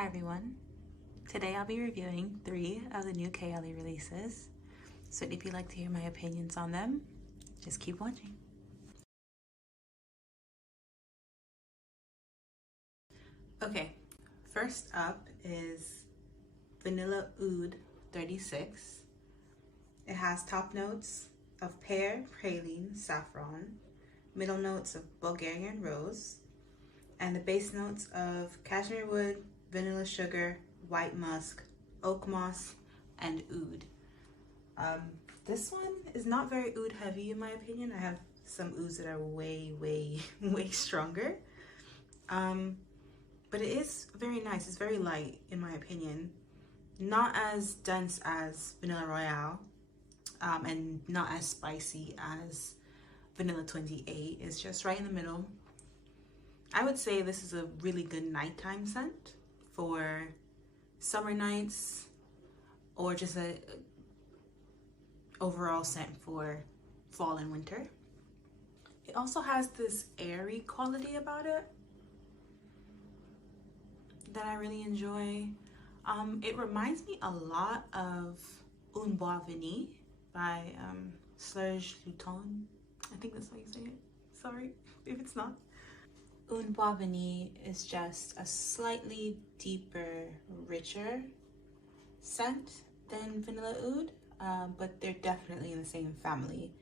Hi everyone. Today I'll be reviewing 3 of the new Kayali releases. So if you'd like to hear my opinions on them, just keep watching. Okay, first up is Vanilla Oud 36. It has top notes of pear, praline, saffron, middle notes of Bulgarian rose, and the base notes of cashmere wood, vanilla sugar, white musk, oak moss, and oud. This one is not very oud heavy in my opinion. I have some ouds that are way, way stronger. But it is very nice. It's very light in my opinion. Not as dense as Vanilla Royale, and not as spicy as Vanilla 28. It's just right in the middle. I would say this is a really good nighttime scent for summer nights, or just a overall scent for fall and winter. It also has this airy quality about it that I really enjoy. It reminds me a lot of Un Bois Vanille by Serge Luton. I think that's how you say it. Sorry if it's not. Un Bois Vanille is just a slightly deeper, richer scent than Vanilla Oud, but they're definitely in the same family.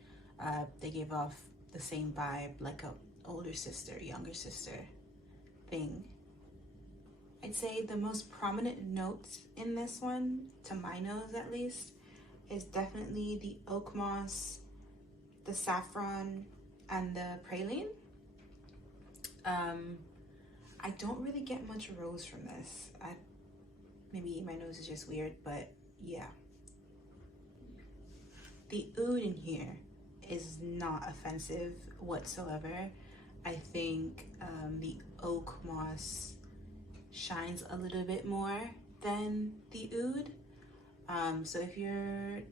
They give off the same vibe, like a older sister, younger sister thing. I'd say the most prominent notes in this one, to my nose at least, is definitely the oak moss, the saffron, and the praline. I don't really get much rose from this. Maybe my nose is just weird, but yeah. The oud in here is not offensive whatsoever. I think the oak moss shines a little bit more than the oud. So if you're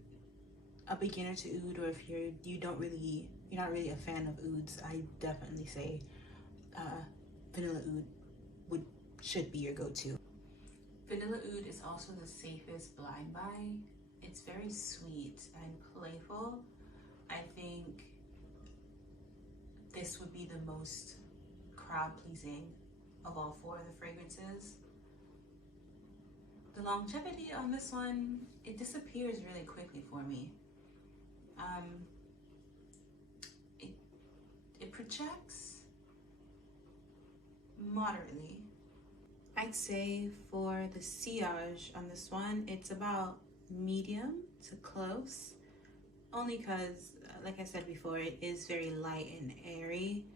a beginner to oud, or if you're not really a fan of ouds, I definitely say Vanilla Oud should be your go-to. Vanilla Oud is also the safest blind buy. It's very sweet and playful. I think this would be the most crowd-pleasing of all 4 of the fragrances. The longevity on this one, it disappears really quickly for me. It projects moderately. I'd say for the sillage on this one, it's about medium to close, only because, like I said before, it is very light and airy,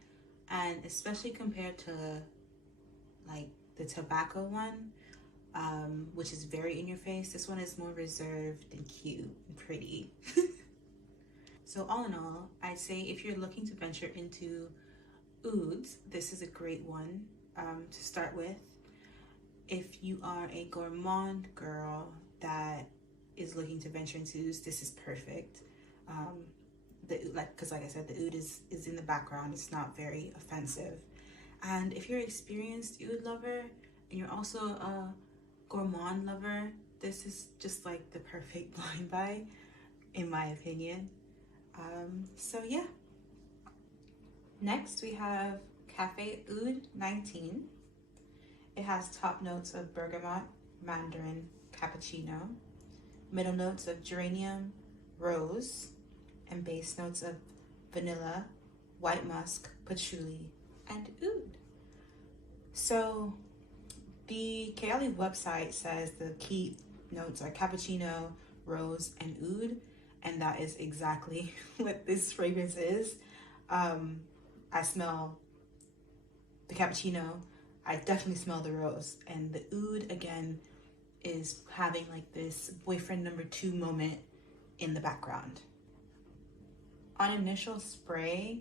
and especially compared to like the tobacco one, which is very in your face, this one is more reserved and cute and pretty. So all in all, I'd say if you're looking to venture into ouds, this is a great one to start with. If you are a gourmand girl that is looking to venture into ouds, this is perfect. Because like I said, the oud is in the background. It's not very offensive. And if you're an experienced oud lover and you're also a gourmand lover, this is just like the perfect blind buy, in my opinion. So yeah. Next we have Cafe Oud 19. It has top notes of bergamot, mandarin, cappuccino, middle notes of geranium, rose, and base notes of vanilla, white musk, patchouli, and oud. So the Kayali website says the key notes are cappuccino, rose, and oud, and that is exactly what this fragrance is. I smell the cappuccino, I definitely smell the rose, and the oud again is having like this boyfriend number 2 moment in the background. On initial spray,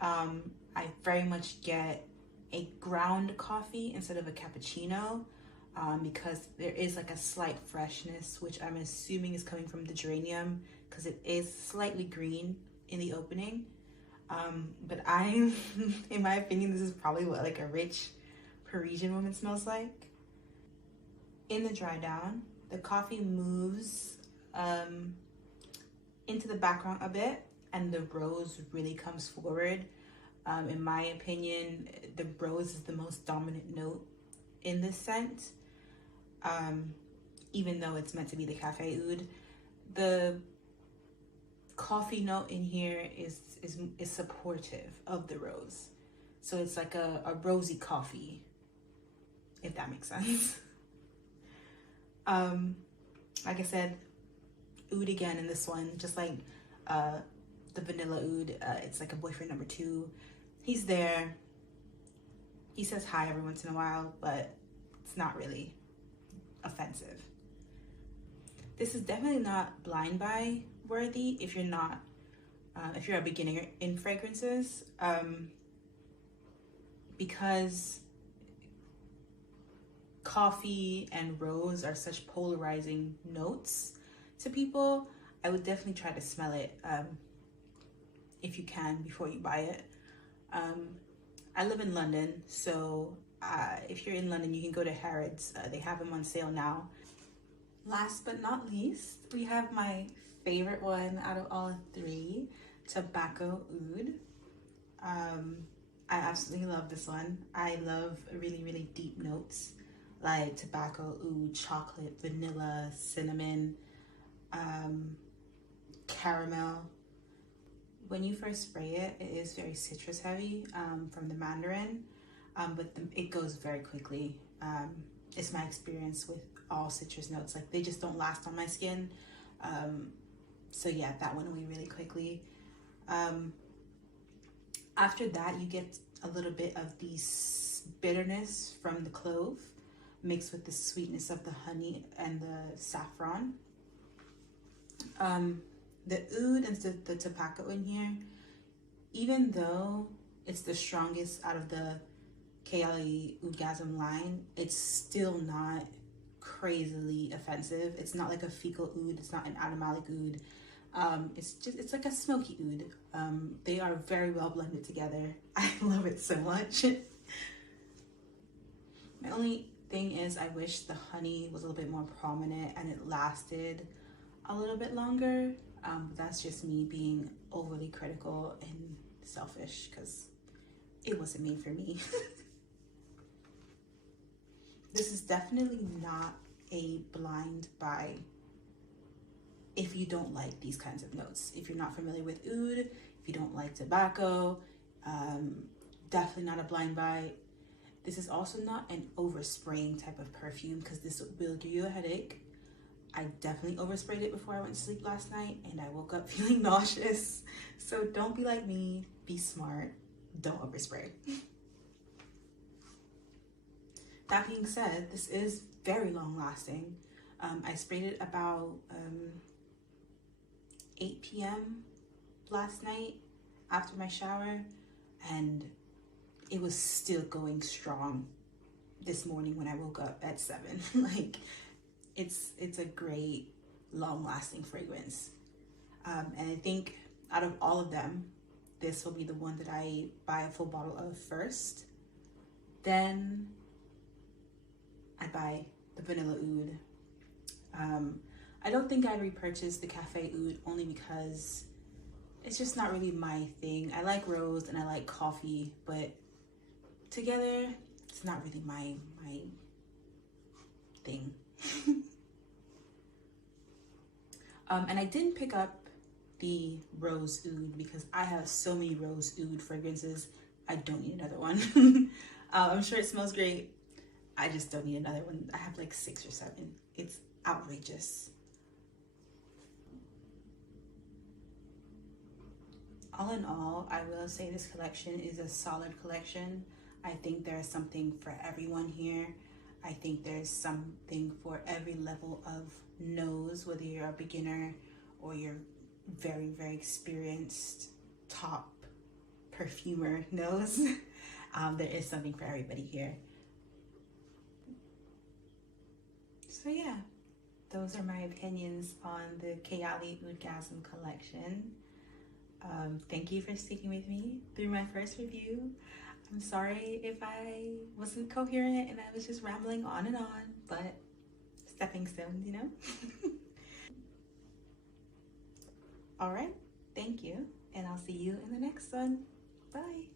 I very much get a ground coffee instead of a cappuccino, because there is like a slight freshness, which I'm assuming is coming from the geranium, because it is slightly green in the opening. But in my opinion, this is probably what like a rich Parisian woman smells like. In the dry down, the coffee moves into the background a bit, and the rose really comes forward. In my opinion, the rose is the most dominant note in this scent. Even though it's meant to be the cafe oud, the coffee note in here is supportive of the rose. So it's like a rosy coffee, if that makes sense. Like I said, oud again in this one, just like the Vanilla Oud. It's like a boyfriend number 2. He's there. He says hi every once in a while, but it's not really offensive. This is definitely not blind buy worthy if you're not, if you're a beginner in fragrances, because coffee and rose are such polarizing notes to people. I would definitely try to smell it if you can before you buy it. I live in London, so if you're in London, you can go to Harrods. They have them on sale now. Last but not least, we have my favorite one out of all 3, Bakhoor Oud. I absolutely love this one. I love really, really deep notes like tobacco, oud, chocolate, vanilla, cinnamon, caramel. When you first spray it, it is very citrus heavy from the mandarin, but it goes very quickly. It's my experience with all citrus notes. Like, they just don't last on my skin. So yeah, that went away really quickly. After that, you get a little bit of the bitterness from the clove mixed with the sweetness of the honey and the saffron. The oud and the tobacco in here, even though it's the strongest out of the Kayali Oudgasm line, it's still not crazily offensive. It's not like a fecal oud. It's not an animalic oud. It's like a smoky oud. They are very well blended together. I love it so much. My only thing is, I wish the honey was a little bit more prominent and it lasted a little bit longer. That's just me being overly critical and selfish because it wasn't made for me. This is definitely not a blind buy if you don't like these kinds of notes. If you're not familiar with oud, if you don't like tobacco, definitely not a blind buy. This is also not an overspraying type of perfume because this will give you a headache. I definitely oversprayed it before I went to sleep last night and I woke up feeling nauseous. So don't be like me, be smart, don't overspray. That being said, this is very long lasting. I sprayed it about 8 p.m. last night after my shower, and it was still going strong this morning when I woke up at 7. Like, it's a great long-lasting fragrance, and I think out of all of them, this will be the one that I buy a full bottle of first. Then I buy the Vanilla Oud. I don't think I repurchase the Cafe Oud only because it's just not really my thing. I like rose and I like coffee, but together it's not really my thing. And I didn't pick up the Rose Oud because I have so many Rose Oud fragrances. I don't need another one. I'm sure it smells great. I just don't need another one. I have like 6 or 7. It's outrageous. All in all, I will say this collection is a solid collection. I think there's something for everyone here. I think there's something for every level of nose, whether you're a beginner or you're very, very experienced top perfumer nose. There is something for everybody here. So yeah, those are my opinions on the Kayali Oudgasm collection. Thank you for sticking with me through my first review. I'm sorry if I wasn't coherent and I was just rambling on and on, but stepping stones, you know? All right. Thank you. And I'll see you in the next one. Bye.